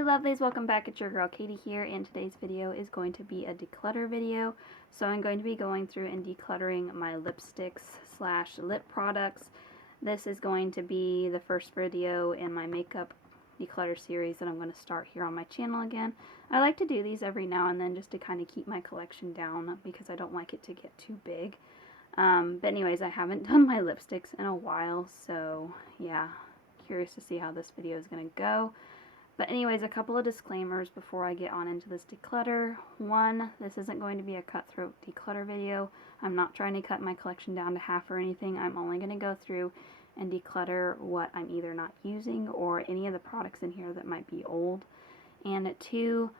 Hey lovelies, welcome back. It's your girl Katie here, and today's video is going to be a declutter video. So I'm going to be going through and decluttering my lipsticks slash lip products. This is going to be the first video in my makeup declutter series that I'm going to start here on my channel again. I like to do these every now and then just to kind of keep my collection down because I don't like it to get too big. But anyways, I haven't done my lipsticks in a while, so yeah, curious to see how this video is going to go. But anyways, a couple of disclaimers before I get on into this declutter. One, this isn't going to be a cutthroat declutter video. I'm not trying to cut my collection down to half or anything. I'm only going to go through and declutter what I'm either not using or any of the products in here that might be old. And two,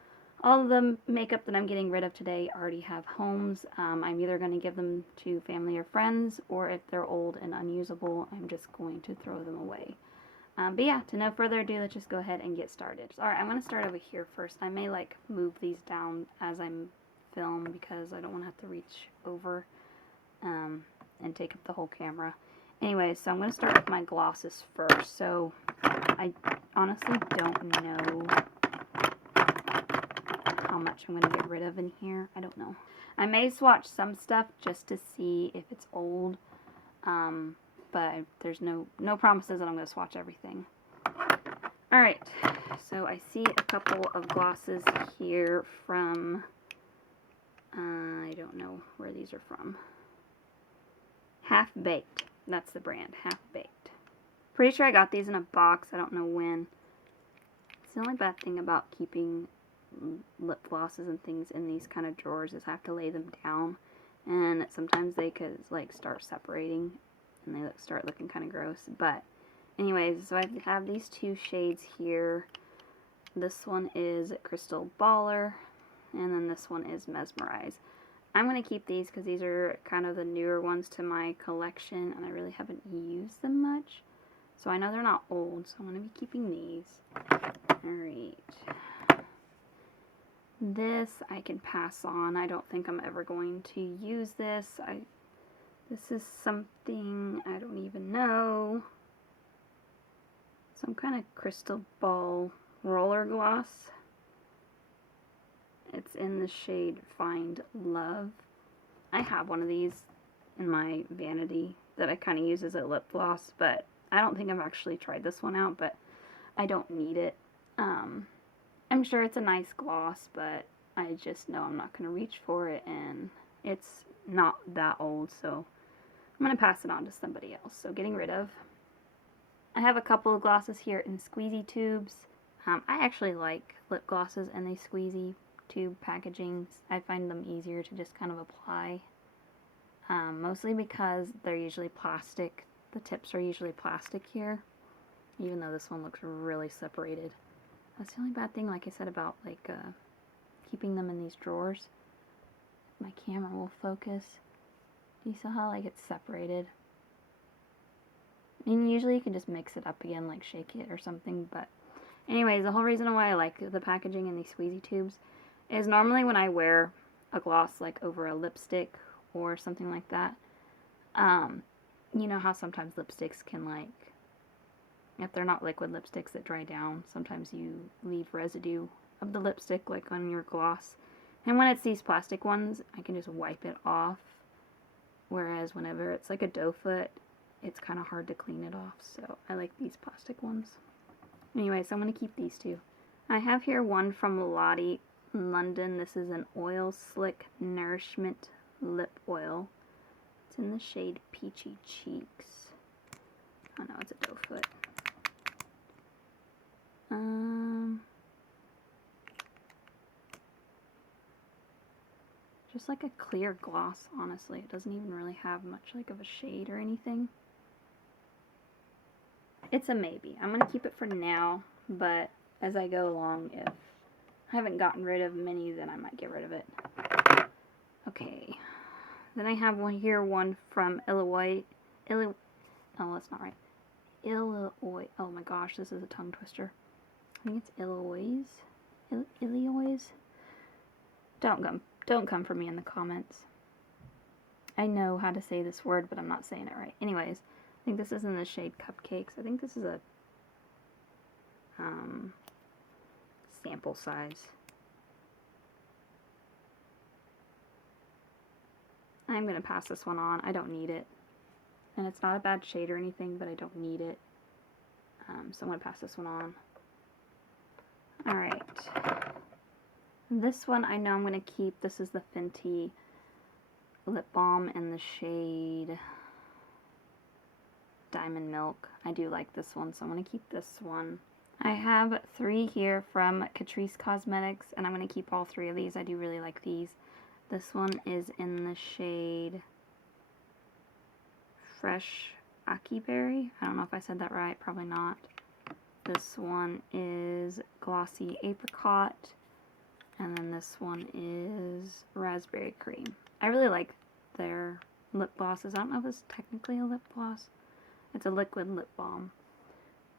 all of the makeup that I'm getting rid of today already have homes. I'm either going to give them to family or friends, or if they're old and unusable, I'm just going to throw them away. But yeah, to no further ado, let's just go ahead and get started. Alright, I'm going to start over here first. I may move these down as I'm film because I don't want to have to reach over and take up the whole camera. Anyways, so I'm going to start with my glosses first. So I honestly don't know how much I'm going to get rid of in here. I don't know. I may swatch some stuff just to see if it's old. But there's no promises that I'm going to swatch everything. Alright, so I see a couple of glosses here from, I don't know where these are from. Half Baked. That's the brand, Half Baked. Pretty sure I got these in a box. I don't know when. It's the only bad thing about keeping lip glosses and things in these kind of drawers is I have to lay them down. And sometimes they could start separating. And they start looking kind of gross. But anyways, so I have these two shades here. This one is Crystal Baller, and then this one is Mesmerize. I'm going to keep these because these are kind of the newer ones to my collection, and I really haven't used them much. So I know they're not old, so I'm going to be keeping these. Alright. This I can pass on. I don't think I'm ever going to use this. This is something I don't even know. Some kind of crystal ball roller gloss. It's in the shade Find Love. I have one of these in my vanity that I kind of use as a lip gloss, but I don't think I've actually tried this one out, but I don't need it. I'm sure it's a nice gloss, but I just know I'm not going to reach for it, and it's not that old, so I'm going to pass it on to somebody else. So getting rid of. I have a couple of glosses here in squeezy tubes. I actually like lip glosses in these squeezy tube packagings. I find them easier to just kind of apply. Mostly because they're usually plastic. The tips are usually plastic here. Even though this one looks really separated. That's the only bad thing, like I said, about keeping them in these drawers. My camera will focus. Do you see how it's separated? I mean, usually you can just mix it up again, shake it or something, but anyways, the whole reason why I like the packaging in these squeezy tubes is normally when I wear a gloss over a lipstick or something like that, you know how sometimes lipsticks can if they're not liquid lipsticks that dry down, sometimes you leave residue of the lipstick on your gloss. And when it's these plastic ones, I can just wipe it off. Whereas whenever it's a doe foot, it's kind of hard to clean it off. So I like these plastic ones. Anyway, so I'm going to keep these two. I have here one from Lottie London. This is an Oil Slick Nourishment Lip Oil. It's in the shade Peachy Cheeks. Oh no, it's a doe foot. Just a clear gloss, honestly. It doesn't even really have much of a shade or anything. It's a maybe. I'm going to keep it for now, but as I go along, if I haven't gotten rid of many, then I might get rid of it. Okay. Then I have one from Illinois. Oh, that's not right. Illinois. Oh my gosh, this is a tongue twister. I think it's Illinois. Illinois. Don't come for me in the comments. I know how to say this word, but I'm not saying it right. Anyways, I think this is in the shade Cupcakes. I think this is a sample size. I'm going to pass this one on. I don't need it. And it's not a bad shade or anything, but I don't need it. So I'm going to pass this one on. Alright. This one I know I'm going to keep. This is the Fenty lip balm in the shade Diamond Milk. I do like this one, so I'm going to keep this one. I have 3 here from Catrice Cosmetics, and I'm going to keep all 3 of these. I do really like these. This one is in the shade Fresh Aki Berry. I don't know if I said that right, probably not. This one is Glossy Apricot, and then this one is Raspberry Cream. I really like their lip glosses. I don't know if it's technically a lip gloss. It's a liquid lip balm.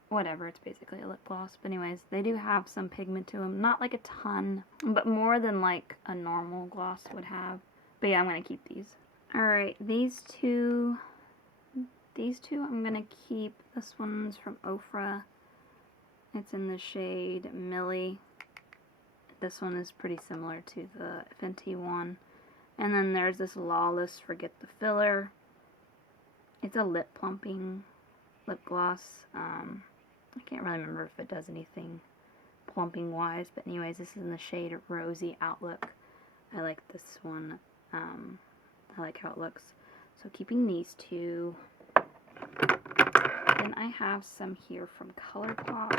Whatever, it's basically a lip gloss. But anyways, they do have some pigment to them. Not like a ton, but more than like a normal gloss would have. But yeah, I'm going to keep these. Alright, these two I'm going to keep. This one's from Ofra. It's in the shade Millie. This one is pretty similar to the Fenty one. And then there's this Lawless Forget the Filler. It's a lip plumping lip gloss. I can't really remember if it does anything plumping wise, but anyways, this is in the shade Rosy Outlook. I like this one. I like how it looks. So keeping these 2. Then I have some here from ColourPop.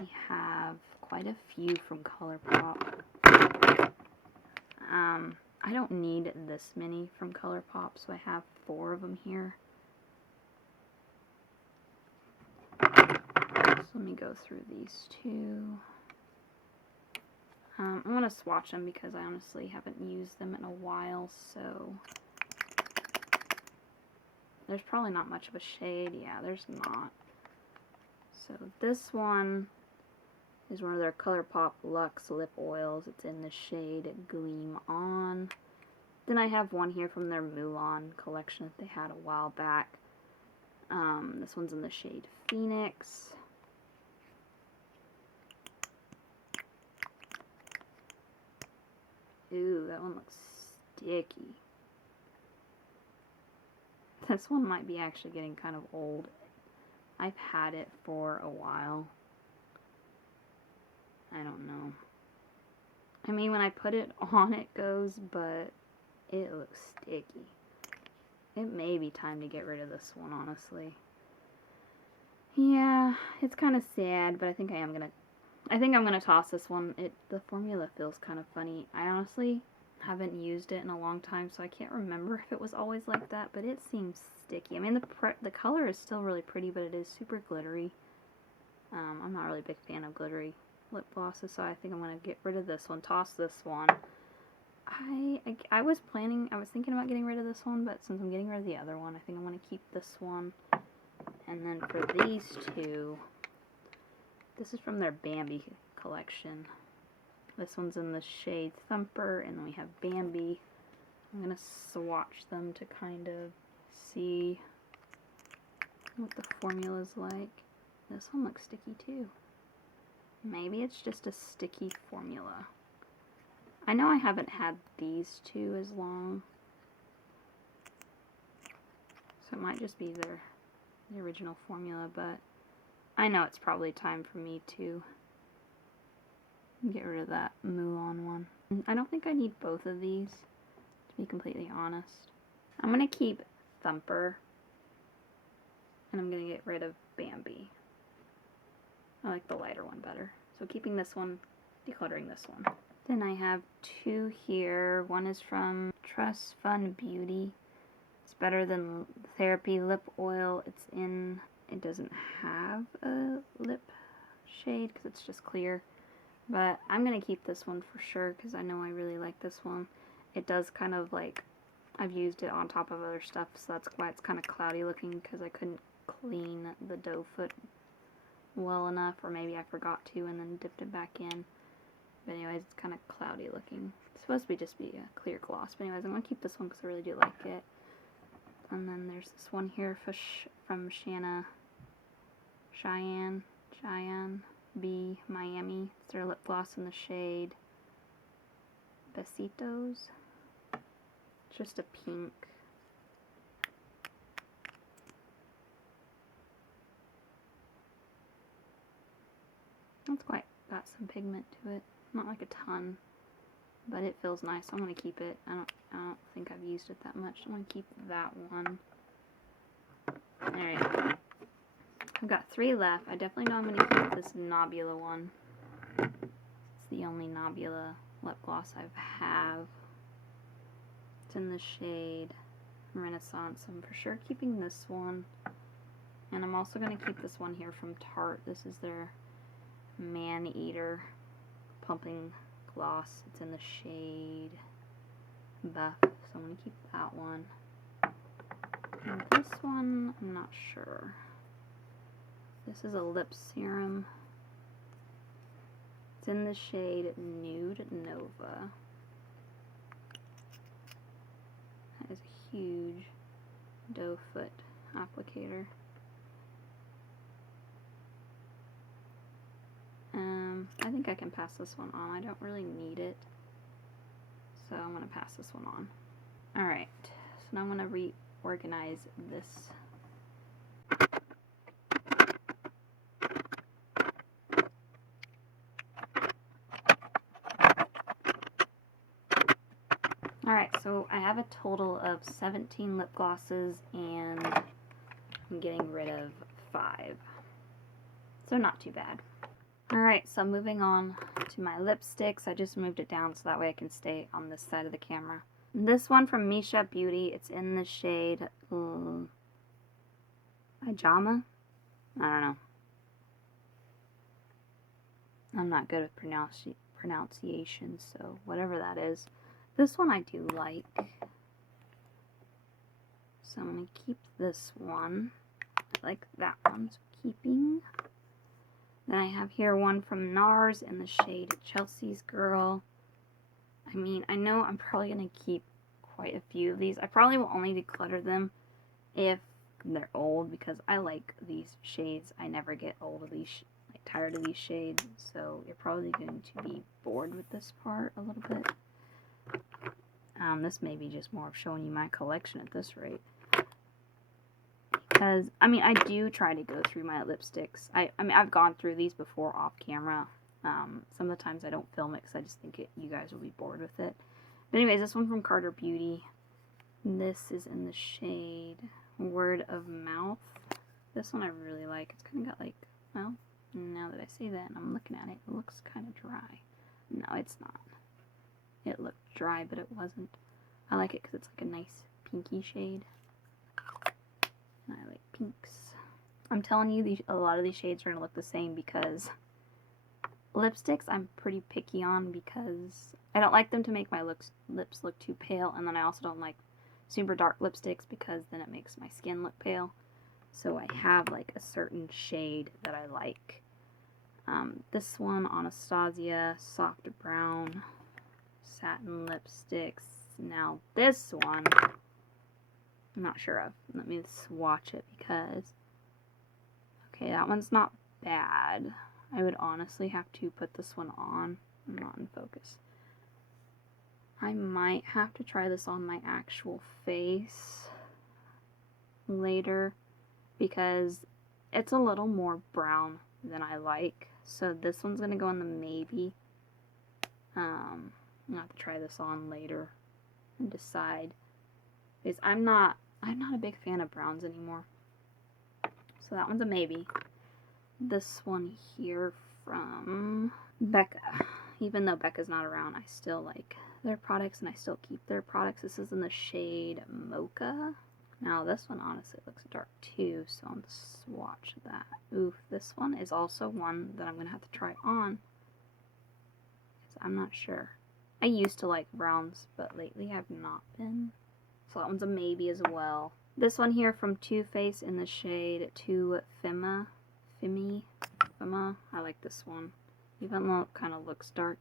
We have quite a few from ColourPop. I don't need this many from ColourPop, so I have 4 of them here. So let me go through these 2. I'm going to swatch them because I honestly haven't used them in a while, so there's probably not much of a shade. Yeah, there's not. So this one is one of their ColourPop Luxe lip oils. It's in the shade Gleam On. Then I have one here from their Mulan collection that they had a while back. This one's in the shade Phoenix. Ooh, that one looks sticky. This one might be actually getting kind of old. I've had it for a while. I don't know. I mean, when I put it on, it goes, but it looks sticky. It may be time to get rid of this one, honestly. Yeah, it's kind of sad, but I think I'm gonna toss this one. The formula feels kind of funny. I honestly haven't used it in a long time, so I can't remember if it was always like that, but it seems sticky. I mean, the color is still really pretty, but it is super glittery. I'm not really a big fan of glittery lip glosses, so I think I'm gonna get rid of this one, toss this one. I was thinking about getting rid of this one, but since I'm getting rid of the other one, I think I'm gonna keep this one. And then for these 2, this is from their Bambi collection. This one's in the shade Thumper, and then we have Bambi. I'm going to swatch them to kind of see what the formula's like. This one looks sticky too. Maybe it's just a sticky formula. I know I haven't had these 2 as long, so it might just be the original formula, but I know it's probably time for me to get rid of that Mulan one. I don't think I need both of these, to be completely honest. I'm going to keep Thumper, and I'm going to get rid of Bambi. I like the lighter one better. So keeping this one, decluttering this one. Then I have 2 here. One is from Trust Fund Beauty. It's Better Than Therapy Lip Oil. It doesn't have a lip shade because it's just clear. But I'm going to keep this one for sure because I know I really like this one. It does kind of like, I've used it on top of other stuff, so that's why it's kind of cloudy looking, because I couldn't clean the doe foot well enough, or maybe I forgot to and then dipped it back in. But anyways, it's kind of cloudy looking. It's supposed to just be a clear gloss. But anyways, I'm going to keep this one because I really do like it. And then there's this one here from Cheyenne. B Miami. It's their lip gloss in the shade Besitos. It's just a pink. It's quite got some pigment to it. Not like a ton, but it feels nice. So I'm gonna keep it. I don't think I've used it that much. I'm gonna keep that one. Alright. I've got 3 left. I definitely know I'm gonna keep this Nobula one. It's the only Nobula lip gloss I have. It's in the shade Renaissance. I'm for sure keeping this one. And I'm also gonna keep this one here from Tarte. This is their Man Eater Pumping Gloss. It's in the shade Buff, so I'm going to keep that one. And this one, I'm not sure. This is a lip serum. It's in the shade Nude Nova. That is a huge doe foot applicator. I think I can pass this one on. I don't really need it, so I'm going to pass this one on. Alright, so now I'm going to reorganize this. Alright, so I have a total of 17 lip glosses, and I'm getting rid of 5. So not too bad. Alright, so moving on to my lipsticks. I just moved it down so that way I can stay on this side of the camera. This one from Misha Beauty, it's in the shade Ijama? I don't know. I'm not good with pronunciation, so whatever that is. This one I do like. So I'm going to keep this one. I like that one, so keeping. Then I have here one from NARS in the shade Chelsea's Girl. I mean, I know I'm probably going to keep quite a few of these. I probably will only declutter them if they're old, because I like these shades. I never get old of these, tired of these shades. So you're probably going to be bored with this part a little bit. This may be just more of showing you my collection at this rate. Because, I mean, I do try to go through my lipsticks. I mean, I've gone through these before off camera. Some of the times I don't film it because I just think you guys will be bored with it. But anyways, this one from Carter Beauty. This is in the shade Word of Mouth. This one I really like. It's kind of got like, well, now that I say that and I'm looking at it, it looks kind of dry. No, it's not. It looked dry, but it wasn't. I like it because it's like a nice pinky shade. And I like pinks. I'm telling you, a lot of these shades are going to look the same because lipsticks I'm pretty picky on, because I don't like them to make my lips look too pale, and then I also don't like super dark lipsticks because then it makes my skin look pale. So I have like a certain shade that I like. This one, Anastasia Soft Brown Satin Lipsticks. Now this one, I'm not sure of. Let me swatch it because, okay, that one's not bad. I would honestly have to put this one on. I'm not in focus. I might have to try this on my actual face later because it's a little more brown than I like. So this one's going to go in the maybe. I'm going to have to try this on later and decide. Because I'm not a big fan of browns anymore. So that one's a maybe. This one here from Becca. Even though Becca's not around, I still like their products and I still keep their products. This is in the shade Mocha. Now this one honestly looks dark too, so I'm going to swatch that. Oof, this one is also one that I'm going to have to try on. I'm not sure. I used to like browns, but lately I've not been. So that one's a maybe as well. This one here from Too Faced in the shade Too Femme. I like this one. Even though it kind of looks dark,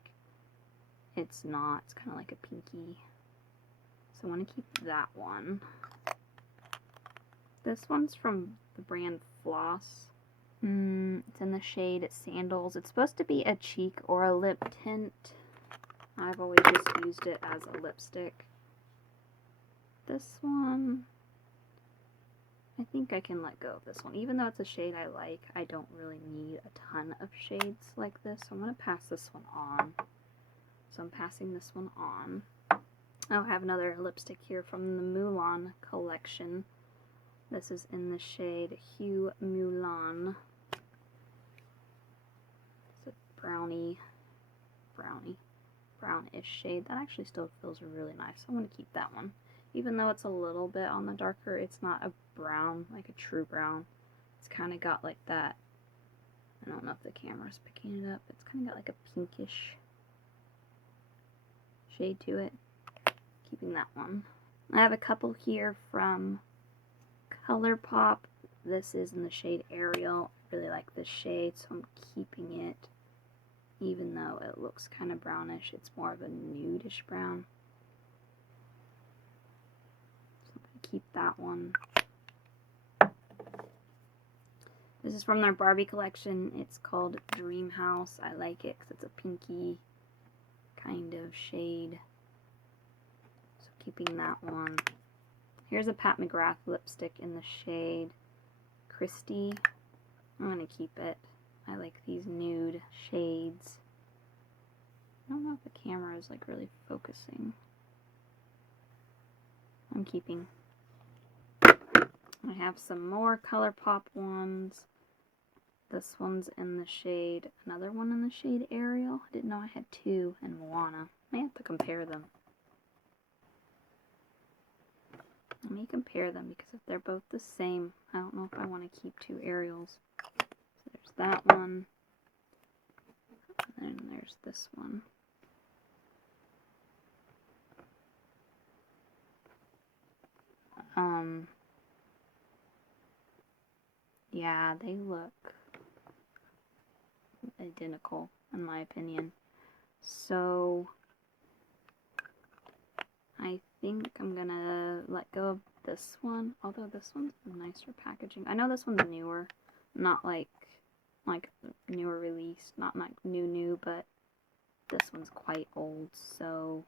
it's not. It's kind of like a pinky. So I want to keep that one. This one's from the brand Floss. It's in the shade Sandals. It's supposed to be a cheek or a lip tint. I've always just used it as a lipstick. This one, I think I can let go of this one. Even though it's a shade I like, I don't really need a ton of shades like this. So I'm going to pass this one on. So I'm passing this one on. I have another lipstick here from the Mulan collection. This is in the shade Hue Mulan. It's a brownish shade. That actually still feels really nice. I'm going to keep that one. Even though it's a little bit on the darker, it's not a brown, like a true brown. It's kind of got like that, I don't know if the camera's picking it up, it's kind of got like a pinkish shade to it. Keeping that one. I have a couple here from ColourPop. This is in the shade Ariel. I really like this shade, so I'm keeping it. Even though it looks kind of brownish, it's more of a nudish brown. So I'm going to keep that one. This is from their Barbie collection. It's called Dream House. I like it because it's a pinky kind of shade. So keeping that one. Here's a Pat McGrath lipstick in the shade Christy. I'm going to keep it. I like these nude shades. I don't know if the camera is like really focusing. I'm keeping. I have some more ColourPop ones. This one's in the shade, another one in the shade Ariel. I didn't know I had two in Moana. I have to compare them. Let me compare them because if they're both the same, I don't know if I want to keep two Ariels. So there's that one. And then there's this one. Yeah, they look identical in my opinion. So I think I'm gonna let go of this one, although this one's nicer packaging. I know this one's newer, not like newer release, not like new, but this one's quite old, so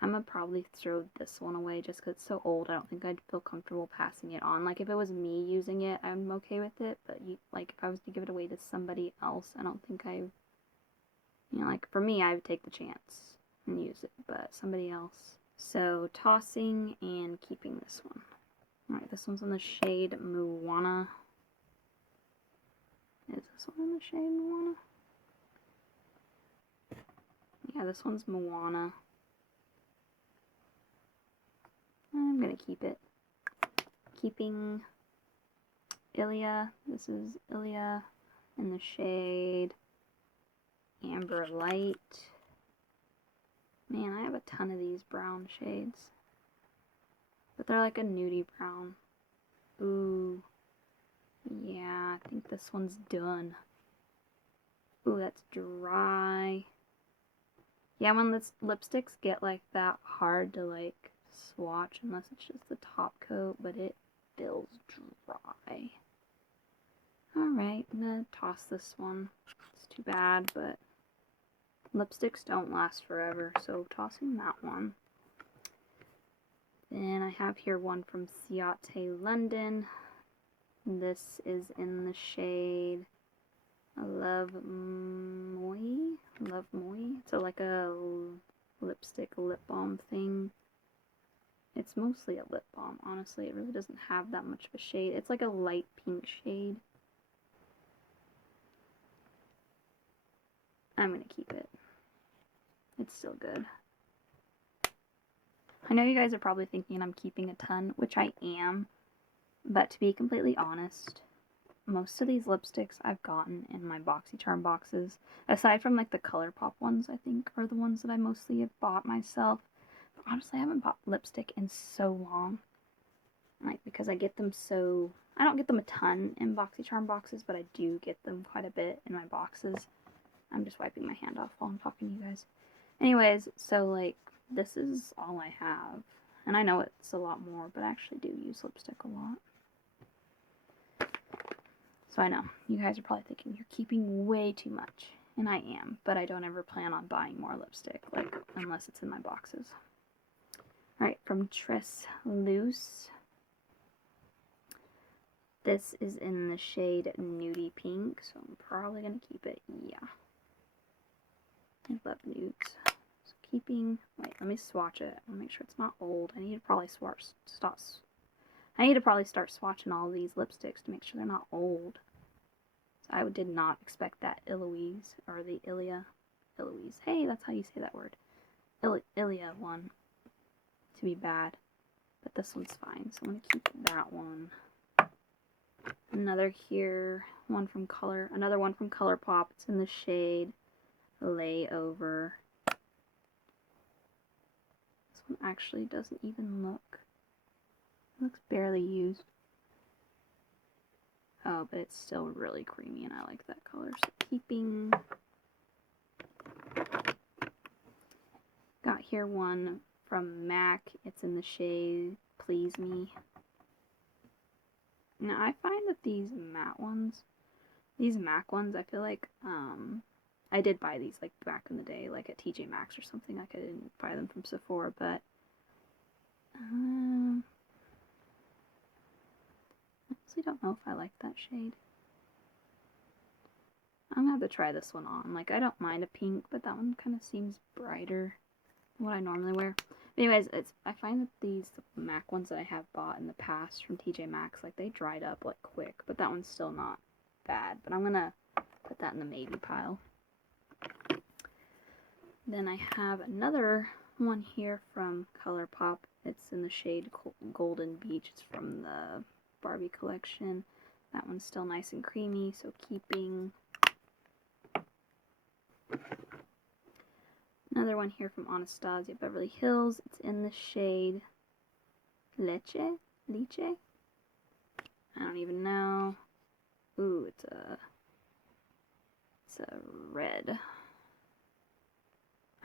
I'm gonna probably throw this one away just because it's so old. I don't think I'd feel comfortable passing it on. Like if it was me using it, I'm okay with it, but like if I was to give it away to somebody else, I don't think like for me, I would take the chance and use it, but somebody else. So tossing and keeping this one. Alright, this one's in the shade Moana. Is this one in the shade Moana? Yeah, this one's Moana. I'm gonna keep it. Keeping Ilia. This is Ilia in the shade Amber Light. Man, I have a ton of these brown shades. But they're like a nudie brown. Ooh. Yeah, I think this one's done. Ooh, that's dry. Yeah, when the lipsticks get like that hard to like swatch unless it's just the top coat, but it feels dry. Alright, I'm gonna toss this one. It's too bad, but lipsticks don't last forever, so tossing that one. Then I have here one from Ciate London. This is in the shade Love Moi. It's like a lipstick lip balm thing. It's mostly a lip balm, honestly. It really doesn't have that much of a shade. It's like a light pink shade. I'm gonna keep it. It's still good. I know you guys are probably thinking I'm keeping a ton, which I am. But to be completely honest, most of these lipsticks I've gotten in my BoxyCharm boxes, aside from like the ColourPop ones, I think are the ones that I mostly have bought myself. But honestly, I haven't bought lipstick in so long. Like, because I get them so... I don't get them a ton in BoxyCharm boxes, but I do get them quite a bit in my boxes. I'm just wiping my hand off while I'm talking to you guys. Anyways, so like, this is all I have. And I know it's a lot more, but I actually do use lipstick a lot. So I know, you guys are probably thinking, you're keeping way too much. And I am, but I don't ever plan on buying more lipstick, like, unless it's in my boxes. Alright, from Tress Loose. This is in the shade Nudie Pink, so I'm probably going to keep it. Yeah. I love nudes. So keeping, wait, let me swatch it. I want to make sure it's not old. I need to probably start swatching all these lipsticks to make sure they're not old. So I did not expect that Eloise, or the Eloise. Hey, that's how you say that word. Ilia one to be bad. But this one's fine, so I'm going to keep that one. Another here, another one from ColourPop. It's in the shade Layover. This one actually doesn't even look, it looks barely used. Oh, but it's still really creamy and I like that color, so keeping. Got here one from MAC. It's in the shade Please Me. Now I find that these MAC ones, I feel like, I did buy these like back in the day, like at TJ Maxx or something. Like I didn't buy them from Sephora, but I honestly don't know if I like that shade. I'm gonna have to try this one on. Like, I don't mind a pink, but that one kind of seems brighter than what I normally wear. But anyways, I find that these MAC ones that I have bought in the past from TJ Maxx, like, they dried up like quick, but that one's still not bad. But I'm gonna put that in the maybe pile. Then I have another one here from ColourPop. It's in the shade Golden Beach. It's from the Barbie collection. That one's still nice and creamy, so keeping. Another one here from Anastasia Beverly Hills. It's in the shade Leche? I don't even know. Ooh, it's a red.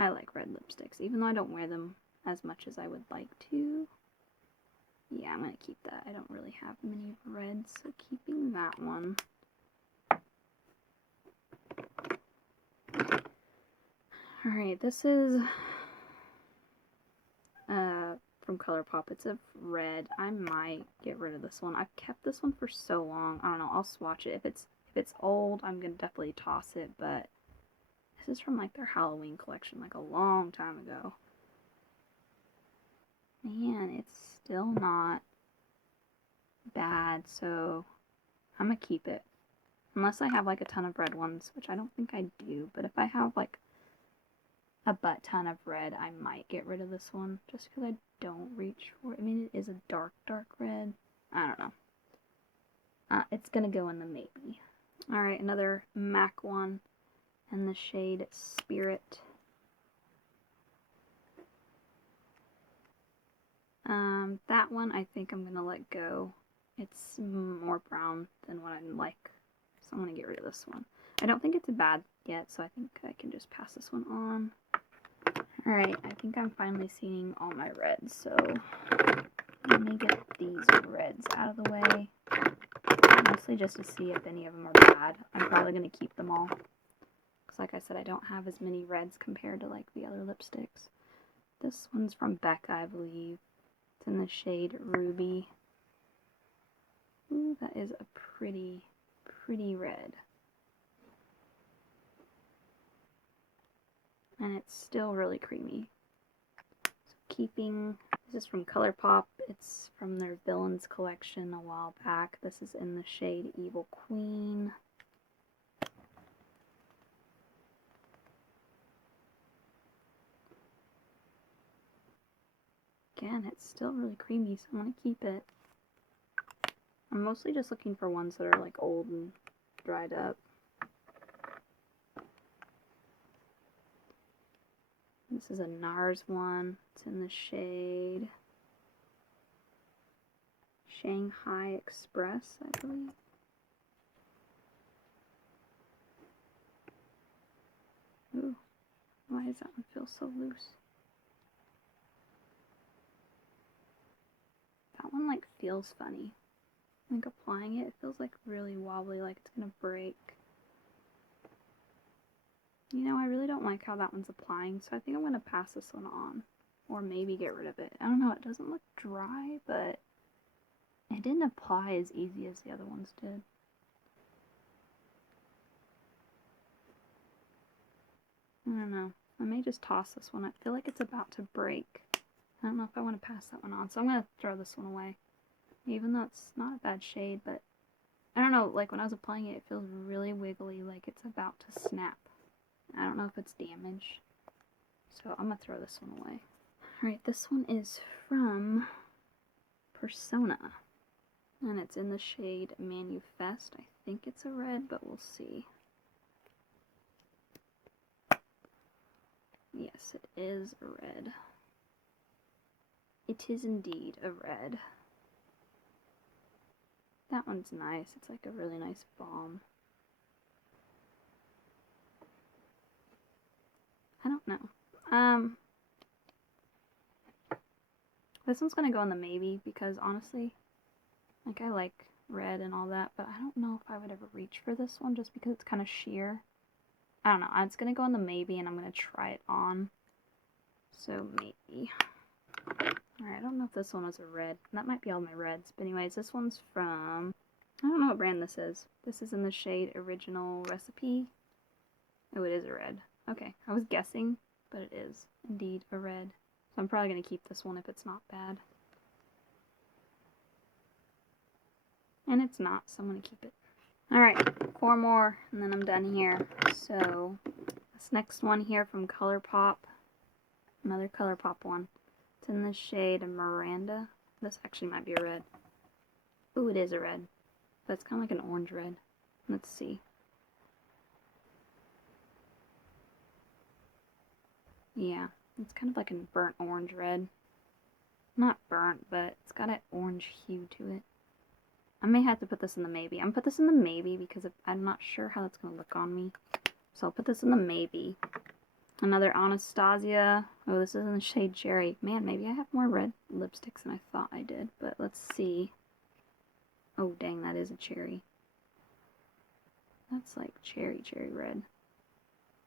I like red lipsticks, even though I don't wear them as much as I would like to. Yeah, I'm going to keep that. I don't really have many reds, so keeping that one. Alright, this is from ColourPop. It's a red. I might get rid of this one. I've kept this one for so long. I don't know. I'll swatch it. If it's old, I'm going to definitely toss it, but this is from like their Halloween collection, like a long time ago. Man, it's still not bad, so I'm going to keep it. Unless I have like a ton of red ones, which I don't think I do, but if I have like a butt ton of red, I might get rid of this one, just because I don't reach for it. I mean, it is a dark red. I don't know. It's going to go in the maybe. Alright, another MAC one in the shade Spirit. That one I think I'm going to let go. It's more brown than what I like, so I'm going to get rid of this one. I don't think it's bad yet, so I think I can just pass this one on. Alright, I think I'm finally seeing all my reds, so let me get these reds out of the way. Mostly just to see if any of them are bad. I'm probably going to keep them all. Because like I said, I don't have as many reds compared to like the other lipsticks. This one's from Becca, I believe. It's in the shade Ruby. Ooh, that is a pretty red. And it's still really creamy. So keeping, this is from ColourPop. It's from their Villains collection a while back. This is in the shade Evil Queen. Again, it's still really creamy, so I'm going to keep it. I'm mostly just looking for ones that are like old and dried up. This is a NARS one. It's in the shade Shanghai Express, I believe. Ooh, why does that one feel so loose? That one like feels funny. Like applying it, it feels like really wobbly, like it's gonna break. You know, I really don't like how that one's applying, so I think I'm gonna pass this one on. Or maybe get rid of it. I don't know, it doesn't look dry, but it didn't apply as easy as the other ones did. I don't know. I may just toss this one. I feel like it's about to break. I don't know if I want to pass that one on, so I'm going to throw this one away. Even though it's not a bad shade, but I don't know, like when I was applying it, it feels really wiggly, like it's about to snap. I don't know if it's damaged, so I'm going to throw this one away. Alright, this one is from Persona, and it's in the shade Manifest. I think it's a red, but we'll see. Yes, it is a red. It is indeed a red. That one's nice. It's like a really nice balm. I don't know. This one's gonna go in the maybe because honestly, like I like red and all that, but I don't know if I would ever reach for this one just because it's kind of sheer. I don't know. It's gonna go in the maybe and I'm gonna try it on. So maybe. Alright, I don't know if this one was a red. That might be all my reds. But anyways, this one's from... I don't know what brand this is. This is in the shade Original Recipe. Oh, it is a red. Okay, I was guessing, but it is indeed a red. So I'm probably going to keep this one if it's not bad. And it's not, so I'm going to keep it. Alright, 4 more, and then I'm done here. So, this next one here from ColourPop. Another ColourPop one. It's in the shade Miranda. This actually might be a red. Ooh, it is a red. But it's kind of like an orange red. Let's see. Yeah, it's kind of like a burnt orange red. Not burnt, but it's got an orange hue to it. I may have to put this in the maybe. I'm going to put this in the maybe because I'm not sure how that's going to look on me. So I'll put this in the maybe. Another Anastasia. Oh, this is in the shade Cherry. Man, maybe I have more red lipsticks than I thought I did. But let's see. Oh, dang, that is a cherry. That's like cherry red.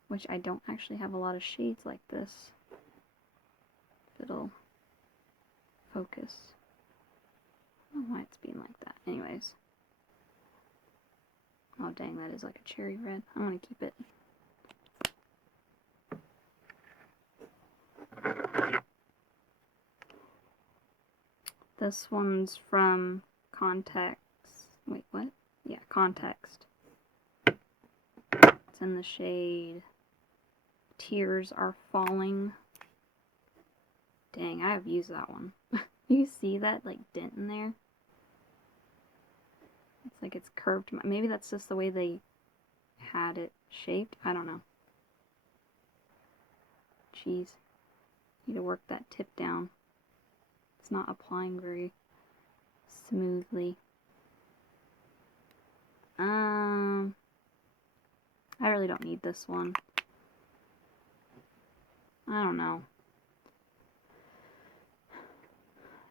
Which I don't actually have a lot of shades like this. If it'll focus. I don't know why it's being like that. Anyways. Oh, dang, that is like a cherry red. I'm going to keep it. This one's from Context. Wait, what? Yeah, Context. It's in the shade Tears Are Falling. Dang, I have used that one. You see that, like, dent in there? It's like it's curved. Maybe that's just the way they had it shaped. I don't know. Jeez. Need to work that tip down. It's not applying very smoothly. I really don't need this one. I don't know.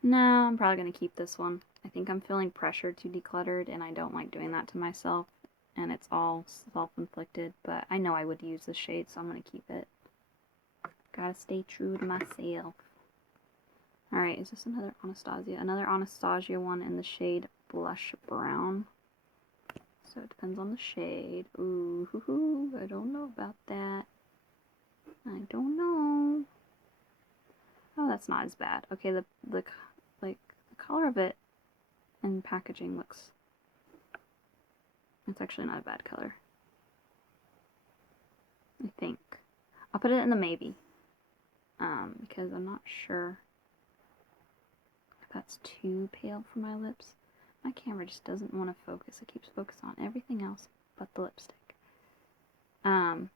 No, I'm probably going to keep this one. I think I'm feeling pressured to declutter, and I don't like doing that to myself. And it's all self-inflicted, but I know I would use the shade, so I'm going to keep it. Gotta stay true to myself. Alright, is this another Anastasia? Another Anastasia one in the shade Blush Brown. So it depends on the shade. Ooh, hoo, hoo, I don't know about that. I don't know. Oh, that's not as bad. Okay, the color of it and packaging looks... It's actually not a bad color. I think. I'll put it in the maybe. Because I'm not sure if that's too pale for my lips. My camera just doesn't want to focus. It keeps focusing on everything else but the lipstick. I'm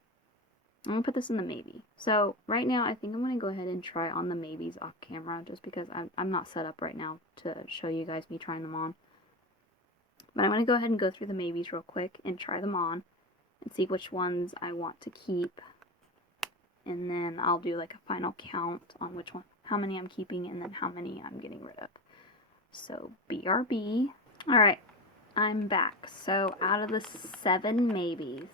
going to put this in the maybe. So, right now, I think I'm going to go ahead and try on the maybes off camera, just because I'm not set up right now to show you guys me trying them on. But I'm going to go ahead and go through the maybes real quick and try them on and see which ones I want to keep. And then I'll do like a final count on which one, how many I'm keeping and then how many I'm getting rid of. So, BRB. Alright, I'm back. So out of the 7 maybes,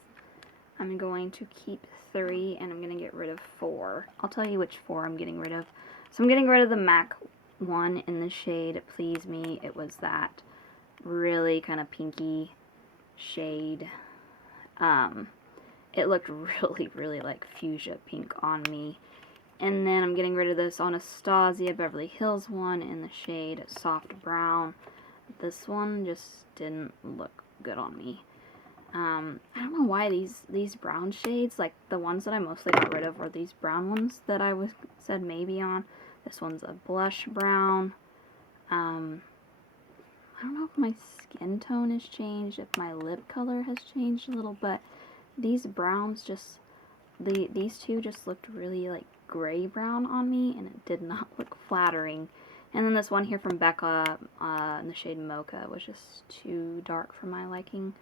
I'm going to keep 3 and I'm going to get rid of 4. I'll tell you which 4 I'm getting rid of. So I'm getting rid of the MAC one in the shade Please Me. It was that really kind of pinky shade. It looked really like fuchsia pink on me. And then I'm getting rid of this Anastasia Beverly Hills one in the shade Soft Brown. This one just didn't look good on me. I don't know why these brown shades, like the ones that I mostly got rid of, were these brown ones that I said maybe on. This one's a blush brown. I don't know if my skin tone has changed, if my lip color has changed a little, but these browns just, these two just looked really like gray brown on me, and it did not look flattering. And then this one here from Becca in the shade Mocha was just too dark for my liking,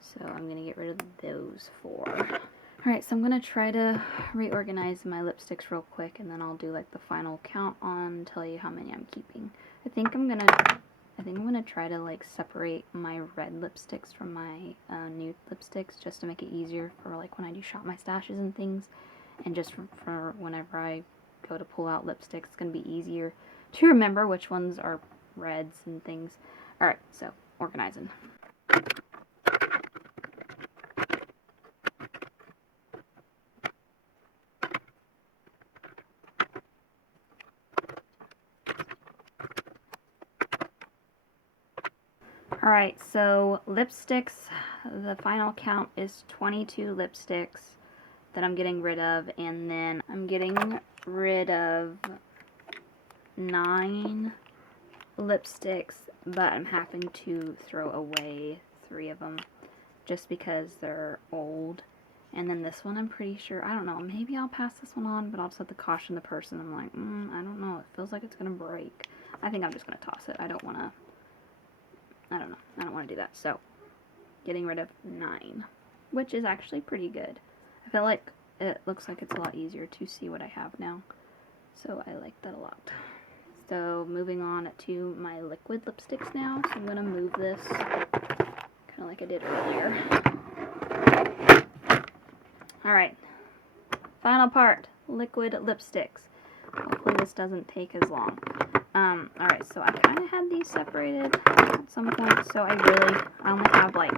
so I'm going to get rid of those 4. Alright, so I'm going to try to reorganize my lipsticks real quick, and then I'll do like the final count on, tell you how many I'm keeping. I think I'm gonna try to like separate my red lipsticks from my nude lipsticks, just to make it easier for like when I do shop my stashes and things, and just for whenever I go to pull out lipsticks, it's gonna be easier to remember which ones are reds and things. Alright, so organizing. Alright, so lipsticks, the final count is 22 lipsticks that I'm getting rid of, and then I'm getting rid of 9 lipsticks, but I'm having to throw away 3 of them just because they're old. And then this one, I'm pretty sure, I don't know, maybe I'll pass this one on, but I'll just have to caution the person. I'm like, I don't know, it feels like it's gonna break. I think I'm just gonna toss it. I don't want to do that. So, getting rid of 9, which is actually pretty good. I feel like it looks like it's a lot easier to see what I have now, so I like that a lot. So, moving on to my liquid lipsticks now. So I'm going to move this kind of like I did earlier. Alright, final part, liquid lipsticks. Hopefully this doesn't take as long. Alright, so I kind of had these separated at some point, so I only have like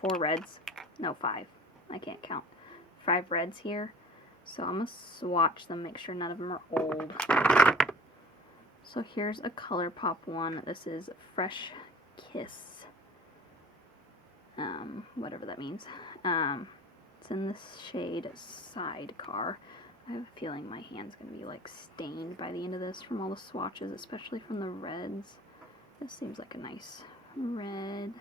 4 reds. No, 5. I can't count. 5 reds here. So I'm going to swatch them, make sure none of them are old. So here's a ColourPop one. This is Fresh Kiss. Whatever that means. It's in this shade Sidecar. I have a feeling my hand's going to be like stained by the end of this from all the swatches, especially from the reds. This seems like a nice red.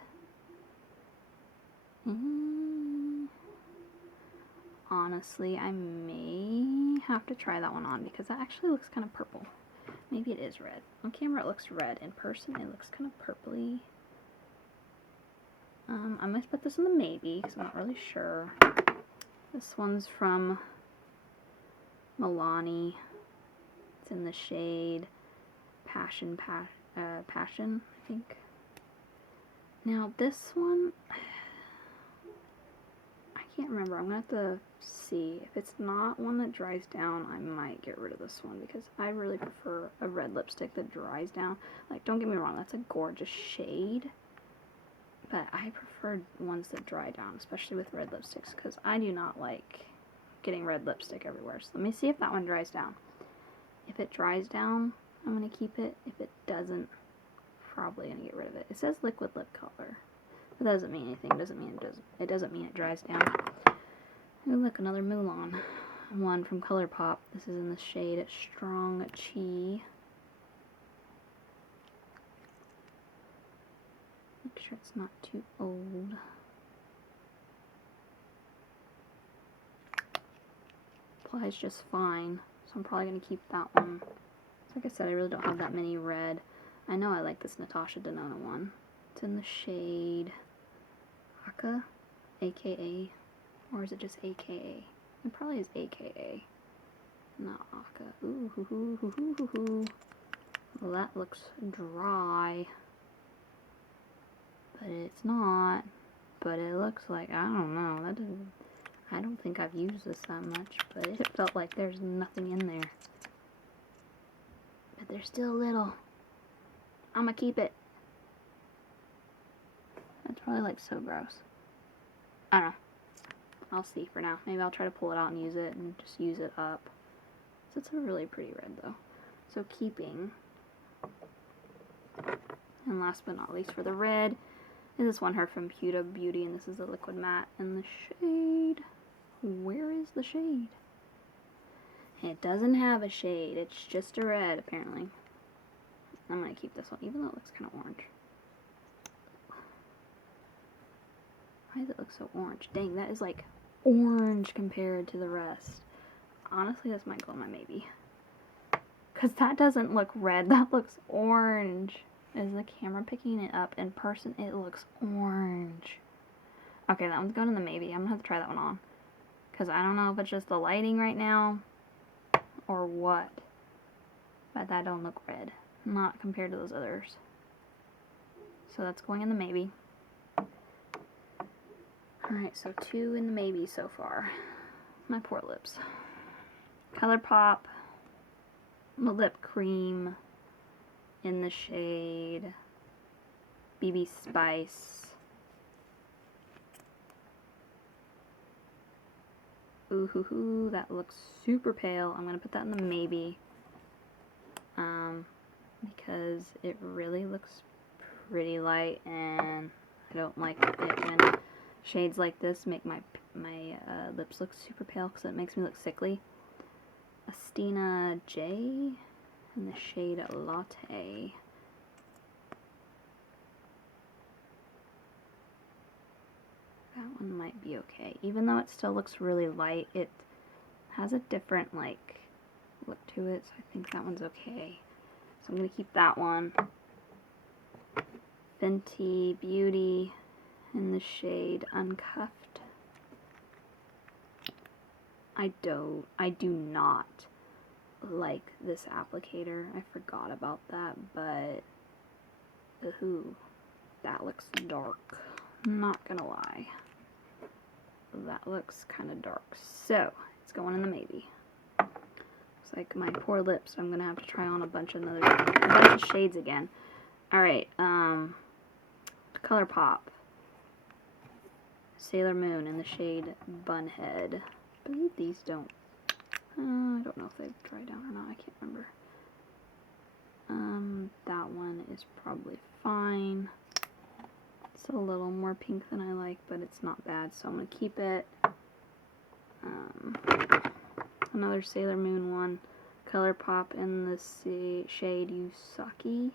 Honestly, I may have to try that one on because that actually looks kind of purple. Maybe it is red. On camera it looks red. In person it looks kind of purpley. I might put this in the maybe because I'm not really sure. This one's from Milani. It's in the shade Passion, I think. Now this one, I can't remember. I'm going to have to see. If it's not one that dries down, I might get rid of this one because I really prefer a red lipstick that dries down. Like, don't get me wrong, that's a gorgeous shade, but I prefer ones that dry down, especially with red lipsticks, because I do not like getting red lipstick everywhere. So let me see if that one dries down. If it dries down, I'm going to keep it. If it doesn't, probably going to get rid of it. It says liquid lip color. It doesn't mean anything. It doesn't mean it dries down. Oh, look, another Mulan one from ColourPop. This is in the shade Strong Chi. Make sure it's not too old. Applies just fine, so I'm probably going to keep that one. So like I said, I really don't have that many red. I know I like this Natasha Denona one. It's in the shade Aka, AKA, or is it just AKA? It probably is AKA, not Aka. Ooh, hoo, hoo, hoo, hoo, hoo, hoo. Well, that looks dry. but it's not. But it looks like, I don't know, I don't think I've used this that much, but it felt like there's nothing in there. But there's still a little. I'm gonna keep it. That's probably like so gross. I don't know. I'll see for now. Maybe I'll try to pull it out and use it and just use it up. So it's a really pretty red though. So keeping. And last but not least for the red is this one here from Huda Beauty, and this is a liquid matte in the shade. Where is the shade? It doesn't have a shade. It's just a red apparently. I'm going to keep this one even though it looks kind of orange. Why does it look so orange? Dang, that is like orange compared to the rest. Honestly, this might go in my maybe. Because that doesn't look red. That looks orange. Is the camera picking it up? In person, it looks orange. Okay, that one's going in the maybe. I'm going to have to try that one on. Because I don't know if it's just the lighting right now or what. But that don't look red. Not compared to those others. So that's going in the maybe. Alright, so 2 in the maybe so far. My poor lips. ColourPop lip cream in the shade BB Spice. Ooh hoo hoo, that looks super pale. I'm gonna put that in the maybe. Because it really looks pretty light, and I don't like it when shades like this make my lips look super pale because it makes me look sickly. Astina J in the shade Latte. That one might be okay. Even though it still looks really light, it has a different like look to it, so I think that one's okay. So I'm going to keep that one. Fenty Beauty in the shade Uncuffed. I do not like this applicator. I forgot about that, but ooh, that looks dark. Not gonna lie. That looks kind of dark. So, it's going in the maybe. It's like my poor lips. I'm gonna have to try on a bunch of shades again. Alright, ColourPop Sailor Moon in the shade Bunhead. I believe these don't. I don't know if they've dried down or not. I can't remember. That one is probably fine. It's a little more pink than I like, but it's not bad, so I'm going to keep it. Another Sailor Moon one. ColourPop in the shade Usagi?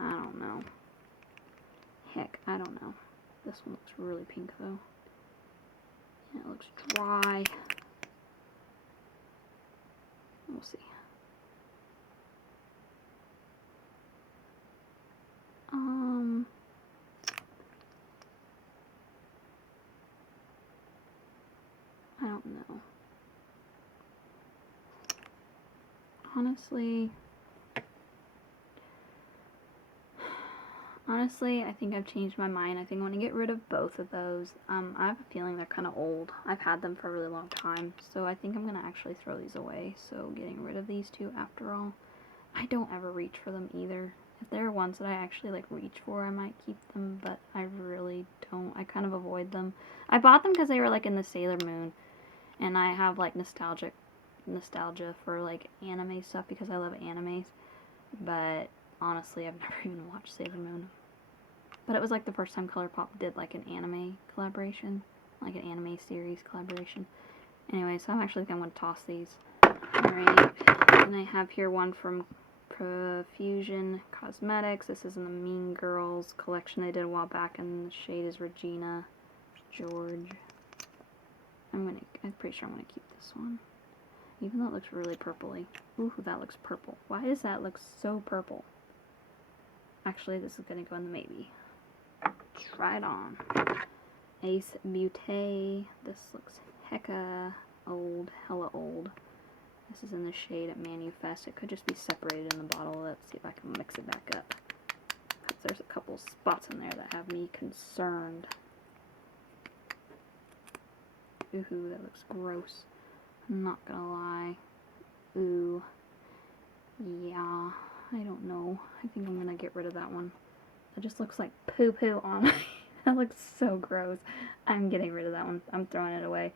I don't know. Heck, I don't know. This one looks really pink, though. Yeah, it looks dry. We'll see. I don't know. Honestly, I think I've changed my mind. I think I want to get rid of both of those. I have a feeling they're kind of old. I've had them for a really long time, so I think I'm going to actually throw these away. So getting rid of these two after all. I don't ever reach for them either. If there are ones that I actually like reach for, I might keep them, but I really don't. I kind of avoid them. I bought them because they were like in the Sailor Moon, and I have like nostalgia for like anime stuff because I love animes, but honestly I've never even watched Sailor Moon. But it was like the first time ColourPop did like an anime collaboration, like an anime series collaboration. Anyway, so I'm actually going to toss these. Alright, and I have here one from Profusion Cosmetics. This is in the Mean Girls collection they did a while back, and the shade is Regina George. I'm pretty sure I'm gonna keep this one. Even though it looks really purpley. Ooh, that looks purple. Why does that look so purple? Actually, this is gonna go in the maybe. Try it on. Ace Beauté. This looks hella old. This is in the shade at Manifest. It could just be separated in the bottle. Let's see if I can mix it back up. there's a couple spots in there that have me concerned. Ooh, that looks gross. I'm not gonna lie. Ooh. Yeah, I don't know. I think I'm gonna get rid of that one. That just looks like poo-poo on me. That looks so gross. I'm getting rid of that one. I'm throwing it away.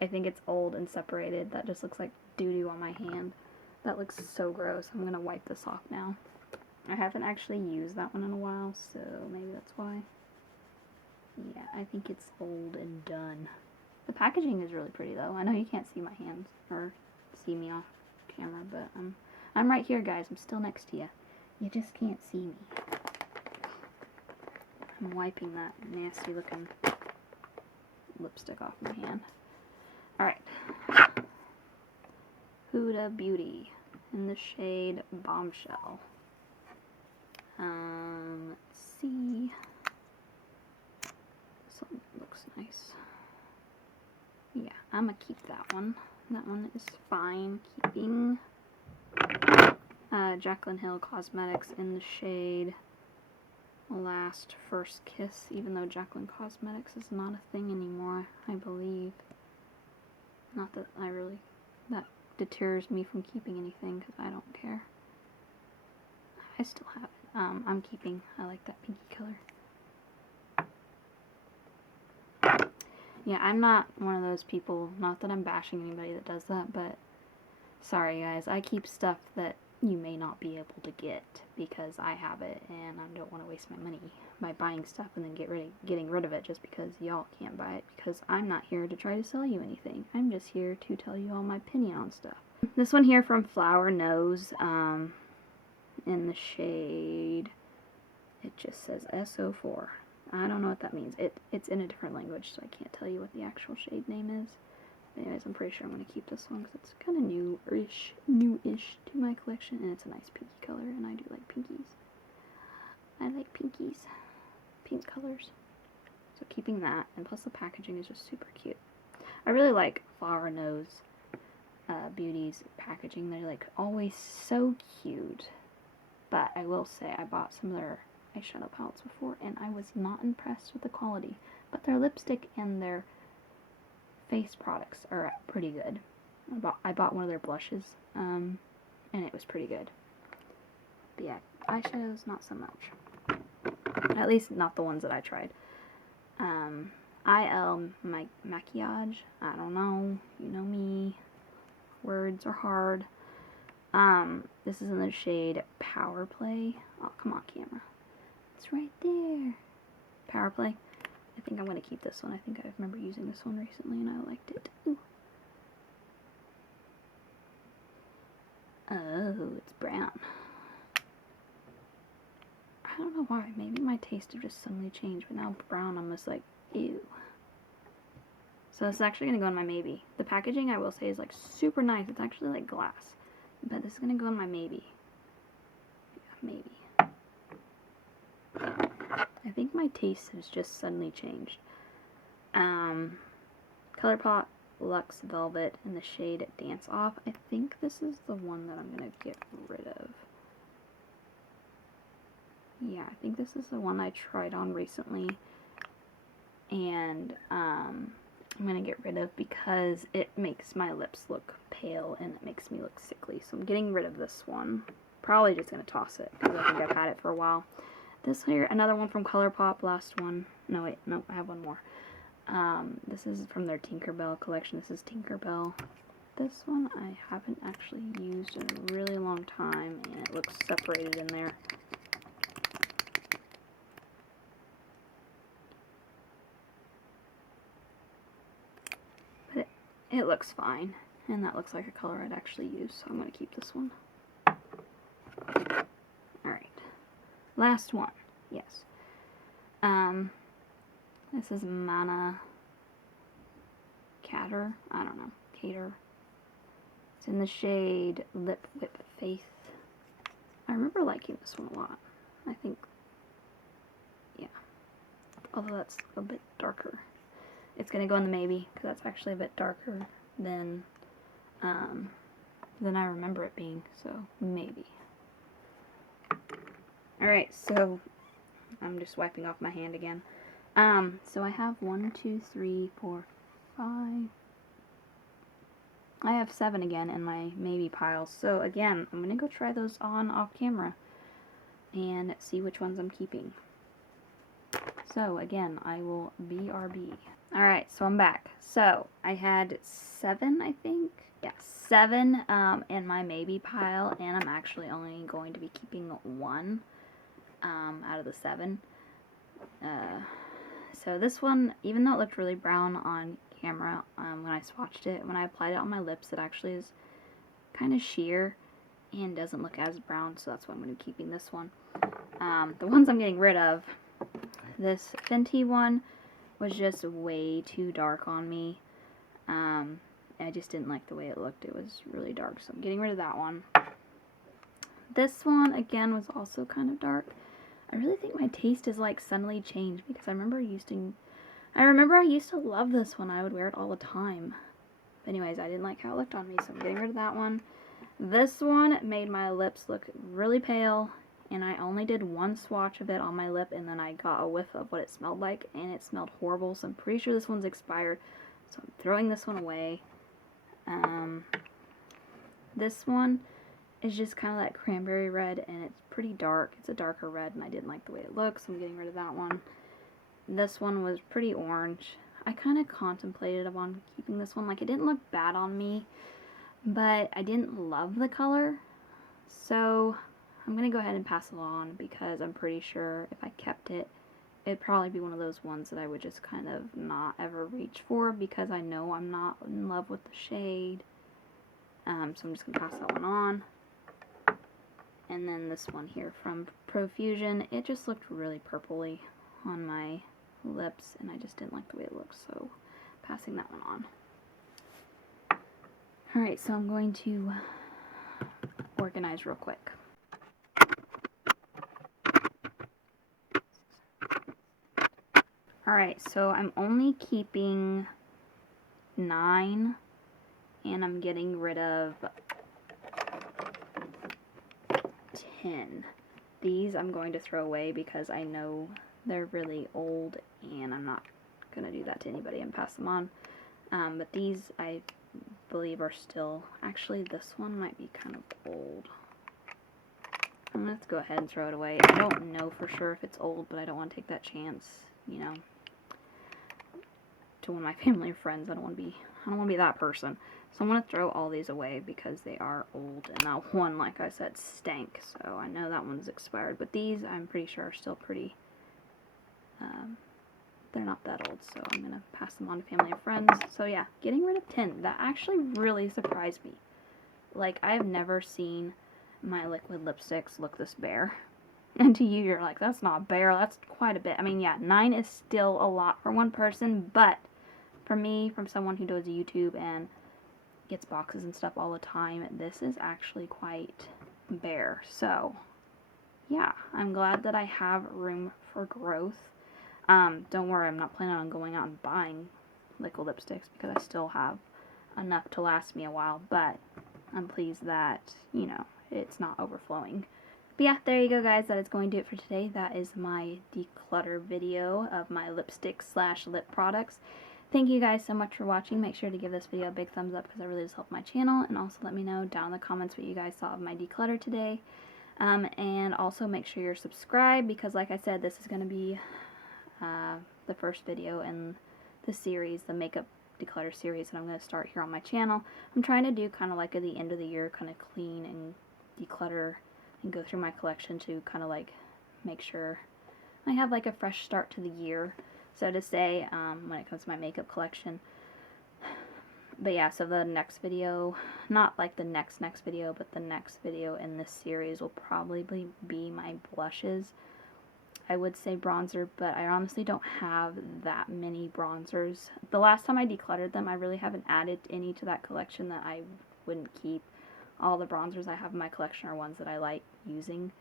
I think it's old and separated. That just looks like doo-doo on my hand. That looks so gross. I'm gonna wipe this off now. I haven't actually used that one in a while, so maybe that's why. Yeah, I think it's old and done. The packaging is really pretty though. I know you can't see my hands or see me off camera, but I'm right here, guys. I'm still next to you. You just can't see me. I'm wiping that nasty looking lipstick off my hand. Alright. Huda Beauty in the shade Bombshell. Let's see. This one looks nice. Yeah, I'm gonna keep that one. That one is fine keeping. Jaclyn Hill Cosmetics in the shade Last First Kiss, even though Jaclyn Cosmetics is not a thing anymore, I believe. Not that that deters me from keeping anything, because I don't care. I still have it. I'm keeping. I like that pinky color. Yeah, I'm not one of those people, not that I'm bashing anybody that does that, but sorry guys, I keep stuff that you may not be able to get because I have it and I don't want to waste my money by buying stuff and then getting rid of it just because y'all can't buy it, because I'm not here to try to sell you anything. I'm just here to tell you all my opinion on stuff. This one here from Flower Nose, in the shade, it just says SO4. I don't know what that means. It's in a different language, so I can't tell you what the actual shade name is. Anyways, I'm pretty sure I'm going to keep this one because it's kind of newish to my collection, and it's a nice pinky color, and I do like pinkies. I like pinkies. Pink colors. So keeping that, and plus the packaging is just super cute. I really like Flower Nose Beauty's packaging. They're like always so cute. But I will say I bought some of their eyeshadow palettes before, and I was not impressed with the quality. But their lipstick and their face products are pretty good. I bought one of their blushes, and it was pretty good. But yeah, eyeshadows not so much. At least not the ones that I tried. IL Maquillage, I don't know, you know me, words are hard. This is in the shade Power Play. Oh, come on, camera. It's right there. Power Play. I think I'm going to keep this one. I think I remember using this one recently and I liked it. Ooh. Oh, it's brown. I don't know why. Maybe my taste have just suddenly changed, but now brown I'm just like, ew. So this is actually going to go in my maybe. The packaging, I will say, is like super nice. It's actually like glass. But this is going to go in my maybe. Yeah, maybe. I think my taste has just suddenly changed. ColourPop Luxe Velvet in the shade Dance Off. I think this is the one that I'm going to get rid of. Yeah, I think this is the one I tried on recently. And I'm going to get rid of because it makes my lips look pale and it makes me look sickly. So I'm getting rid of this one. Probably just going to toss it because I think I've had it for a while. This here, another one from ColourPop, last one. No, wait, no, I have one more. This is from their Tinkerbell collection. This is Tinkerbell. This one I haven't actually used in a really long time, and it looks separated in there. But it looks fine, and that looks like a color I'd actually use, so I'm going to keep this one. Alright. Last one. Yes. This is Mana Cater. I don't know. Cater. It's in the shade Lip Whip Faith. I remember liking this one a lot. I think, yeah. Although that's a bit darker. It's going to go in the maybe, because that's actually a bit darker than I remember it being, so maybe. Alright, so I'm just wiping off my hand again. So I have 1, 2, 3, 4, 5. I have 7 again in my maybe pile. So again, I'm going to go try those on off camera and see which ones I'm keeping. So again, I will BRB. Alright, so I'm back. So I had 7, I think. Yeah, 7 in my maybe pile, and I'm actually only going to be keeping 1 out of the 7. So this one, even though it looked really brown on camera when I swatched it, when I applied it on my lips, it actually is kind of sheer and doesn't look as brown, so that's why I'm going to be keeping this one. The ones I'm getting rid of, this Fenty one was just way too dark on me. I just didn't like the way it looked. It was really dark, so I'm getting rid of that one. This one, again, was also kind of dark. I really think my taste has like suddenly changed because I remember I used to love this one. I would wear it all the time. But anyways, I didn't like how it looked on me, so I'm getting rid of that one. This one made my lips look really pale, and I only did 1 swatch of it on my lip, and then I got a whiff of what it smelled like, and it smelled horrible, so I'm pretty sure this one's expired, so I'm throwing this one away. This one is just kind of like cranberry red, and it's pretty dark. It's a darker red, and I didn't like the way it looks, so I'm getting rid of that one. This one was pretty orange. I kind of contemplated on keeping this one. Like, it didn't look bad on me, but I didn't love the color, so I'm going to go ahead and pass it on because I'm pretty sure if I kept it, it'd probably be one of those ones that I would just kind of not ever reach for because I know I'm not in love with the shade. So I'm just going to pass that one on. And then this one here from Profusion, it just looked really purpley on my lips, and I just didn't like the way it looked, so passing that one on. Alright, so I'm going to organize real quick. Alright, so I'm only keeping 9, and I'm getting rid of 10. These I'm going to throw away because I know they're really old, and I'm not going to do that to anybody and pass them on. But these I believe are still, actually this one might be kind of old. I'm going to have to go ahead and throw it away. I don't know for sure if it's old, but I don't want to take that chance, you know, to one of my family or friends. I don't want to be that person. So I'm going to throw all these away because they are old, and that one, like I said, stank, so I know that one's expired. But these, I'm pretty sure, are still pretty, they're not that old, so I'm going to pass them on to family and friends. So yeah, getting rid of 10. That actually really surprised me. Like, I have never seen my liquid lipsticks look this bare. And to you, you're like, that's not bare, that's quite a bit. I mean, yeah, 9 is still a lot for one person, but for me, from someone who does YouTube and gets boxes and stuff all the time, this is actually quite bare. So yeah, I'm glad that I have room for growth. Don't worry, I'm not planning on going out and buying liquid lipsticks because I still have enough to last me a while, but I'm pleased that, you know, it's not overflowing. But yeah, there you go, guys. That is going to do it for today. That is my declutter video of my lipstick / lip products. Thank you guys so much for watching. Make sure to give this video a big thumbs up because it really does help my channel. And also let me know down in the comments what you guys saw of my declutter today. And also make sure you're subscribed because, like I said, this is going to be the first video in the series, the makeup declutter series that I'm going to start here on my channel. I'm trying to do kind of like at the end of the year, kind of clean and declutter and go through my collection to kind of like make sure I have like a fresh start to the year, so to say, when it comes to my makeup collection. But yeah, so the next video, not like the next video, but the next video in this series will probably be my blushes. I would say bronzer, but I honestly don't have that many bronzers. The last time I decluttered them, I really haven't added any to that collection that I wouldn't keep. All the bronzers I have in my collection are ones that I like using.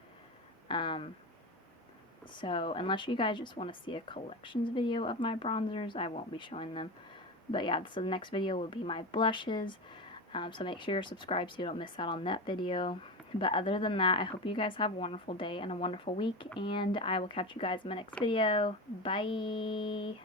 So unless you guys just want to see a collections video of my bronzers, I won't be showing them. But yeah, so the next video will be my blushes. So make sure you're subscribed so you don't miss out on that video. But other than that, I hope you guys have a wonderful day and a wonderful week, and I will catch you guys in my next video. Bye!